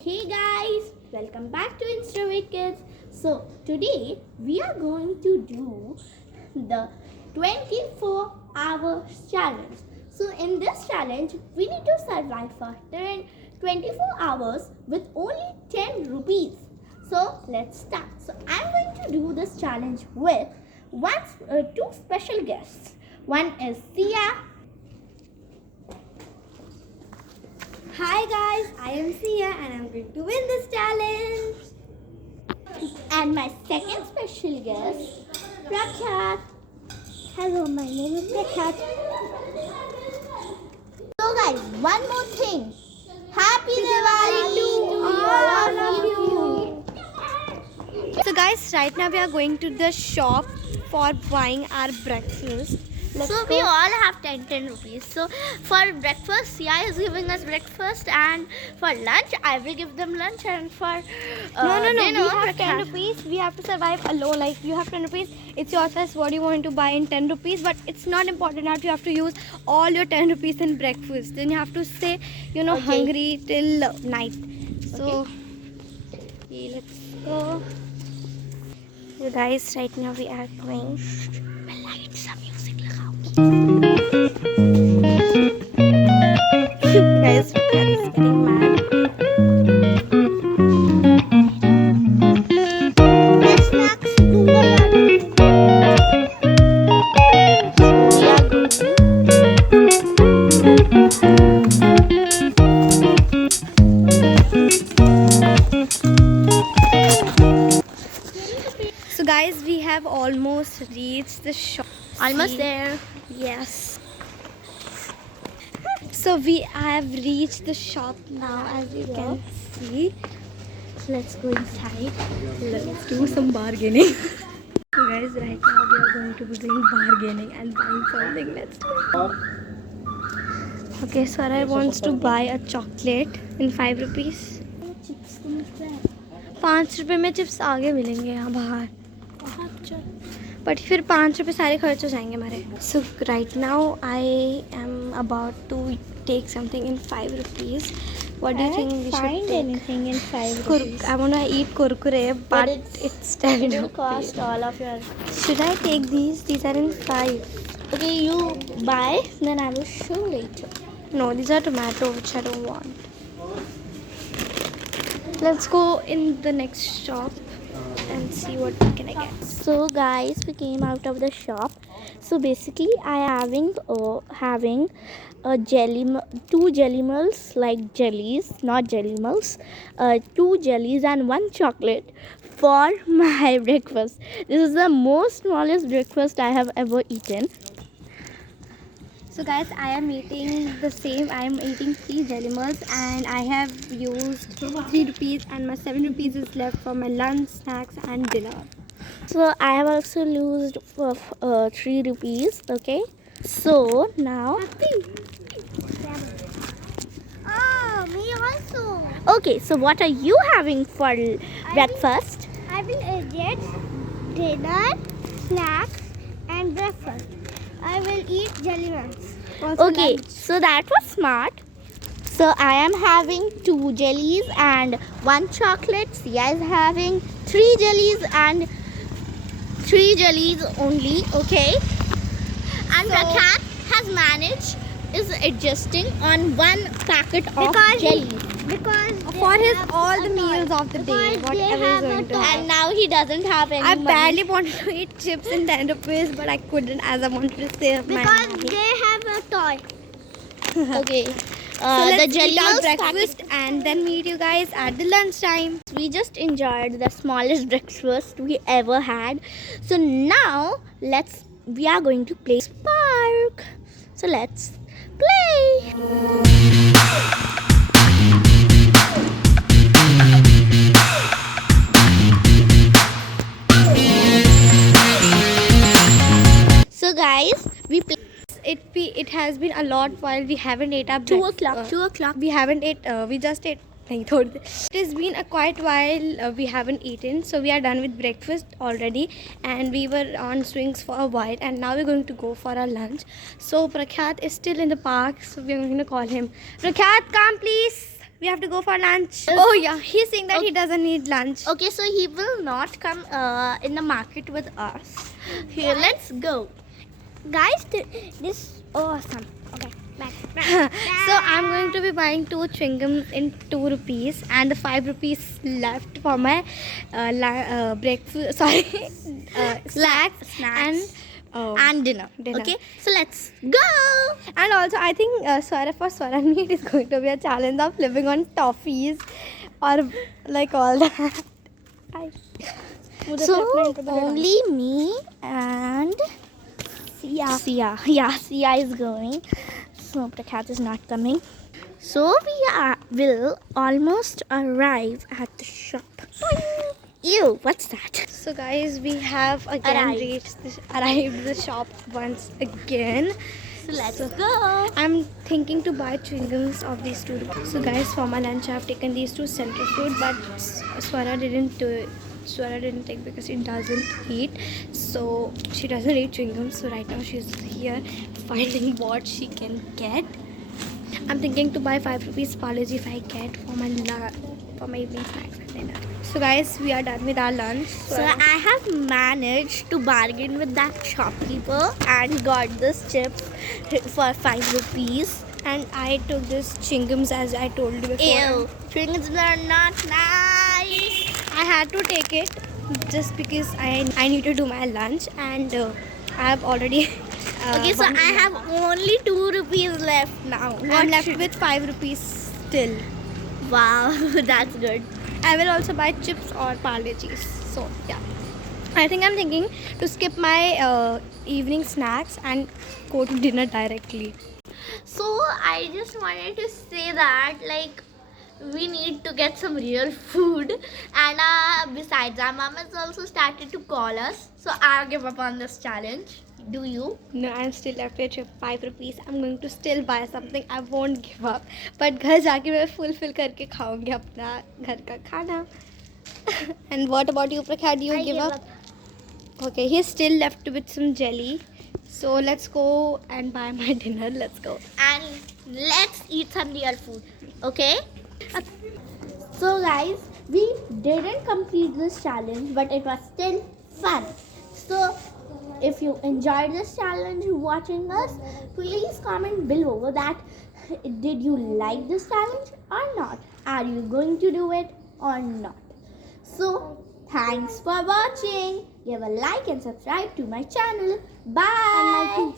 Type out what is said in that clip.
Hey guys, welcome back to Insta Kids. So today we are going to do the 24 hours challenge. So in this challenge we need to survive for 24 hours with only 10 rupees. So let's start. So I'm going to do this challenge with two special guests. One is Sia. Hi guys, I am Sia and I'm going to win this challenge. And my second special guest, Prakhat. Hello, my name is Prakhat. So guys, one more thing. Happy Diwali to all of you. So guys, right now we are going to the shop for buying our breakfast. We all have 10 rupees. So for breakfast, Sia is giving us breakfast, and for lunch, I will give them lunch, and for No, dinner, we have 10 Prakhat. rupees. We have to survive alone. Like you have 10 rupees. It's your choice what you want to buy in 10 rupees. But it's not important that you have to use all your 10 rupees in breakfast. Then you have to stay, Okay. hungry till night. So, okay, let's go. You guys, right now we are going. Guys, Prakhat is getting mad. We are going. So guys, we have almost reached the shop. Almost See? there. Yes. So we have reached the shop now, as you can see. So let's go inside. Let's do some bargaining. So guys, right now we are going to be doing bargaining and buying something. Let's do. Okay, so I wants to buy a chocolate in 5 rupees. 5 रुपए में chips आगे मिलेंगे यहाँ बाहर. But फिर 5 रुपए सारे खर्च हो जाएंगे हमारे. So right now I am about to take something in 5 rupees. What do you think we should Find take? anything in 5 rupees. I want to eat kurkure, but it's 10 It will rupees. cost all of your. Should I take these? These are in 5. Okay, you buy, then I will show later. No, these are tomato, which I don't want. Let's go in the next shop and see what we can get. So guys, we came out of the shop. So basically, I am having a two jelly mills, like jellies, not jelly mills, 2 jellies and 1 chocolate for my breakfast. This is the most smallest breakfast I have ever eaten. So guys, I am eating the same. I am eating 3 jelly mills and I have used 3 rupees and my 7 rupees is left for my lunch, snacks and dinner. So I have also used 3 rupees. Okay. So now. Oh, me also. Okay. So what are you having for breakfast? I will get dinner, snacks and breakfast. I will eat jelly mills. Okay, so that was smart. So I am having 2 jellies and 1 chocolate. Sia is having 3 jellies and 3 jellies only. Okay. And Prakhat has managed is adjusting on 1 packet of jelly. Because for his all the meals of the day, whatever is going to have. And now he doesn't have any I money. badly wanted to eat chips in 10 rupees, but I couldn't as I wanted to save my money. they have a toy. Okay. So let's the jelly eat our mills breakfast and then meet you guys at the lunch time. we just enjoyed the smallest breakfast we ever had. So now we are going to play Spark. So let's play. So guys, we play It has been a lot while we haven't ate our 2 breakfast. o'clock. 2 o'clock. We haven't ate. We just ate. नहीं, थोड़ी देर. It has been a quite while we haven't eaten, so we are done with breakfast already, and we were on swings for a while, and now we're going to go for our lunch. So Prakhat is still in the park, so we're going to call him. Prakhat, come please. We have to go for lunch. Oh yeah, he's saying that he doesn't need lunch. Okay, so he will not come in the market with us. Here, let's go. Guys, this is awesome. Okay, back. So I'm going to be buying 2 chewing gums in 2 rupees and the 5 rupees left for my breakfast. Sorry, snacks And dinner. Dinner. Okay, so let's go. And also, I think Swara for Swara and me, it is going to be a challenge of living on toffees or like all that. So only me and Sia. Yeah, Sia is going. So Prakhat is not coming. So we will almost arrive at the shop. Ew, what's that? So guys, we have again arrived the shop once again. So let's go. I'm thinking to buy chewing gums of these 2 rupees. So guys, for my lunch I've taken these 2 center fruit, but Swara didn't do it. Swara didn't take because she doesn't eat. So she doesn't eat chewing gums. So right now she's here finding what she can get. I'm thinking to buy 5 rupees Parle-G if I get for my evening snacks and dinner. So guys, we are done with our lunch. So I have managed to bargain with that shopkeeper and got this chip for 5 rupees. And I took this chewing gums as I told you before. Ew, chewing-gums are not nice. I had to take it just because I need to do my lunch and I have already. Okay, so I have only 2 rupees left now. I'm left with 5 rupees still. Wow, that's good. I will also buy chips or Parle-G's. So yeah, I think I'm thinking to skip my evening snacks and go to dinner directly. So I just wanted to say that like we need to get some real food, and besides our mom has also started to call us. So I'll give up on this challenge. Do you? No, I'm still left with 5 rupees. I'm going to still buy something. I won't give up. But घर जाके मैं fulfill करके खाऊंगी अपना घर का खाना. And what about you, Prakhat? Do you give up? Okay, he's still left with some jelly. So let's go and buy my dinner. Let's go. And let's eat some real food. Okay? So guys, we didn't complete this challenge, but it was still fun. So if you enjoyed this challenge watching us, please comment below that did you like this challenge or not? Are you going to do it or not? So thanks for watching. Give a like and subscribe to my channel. Bye.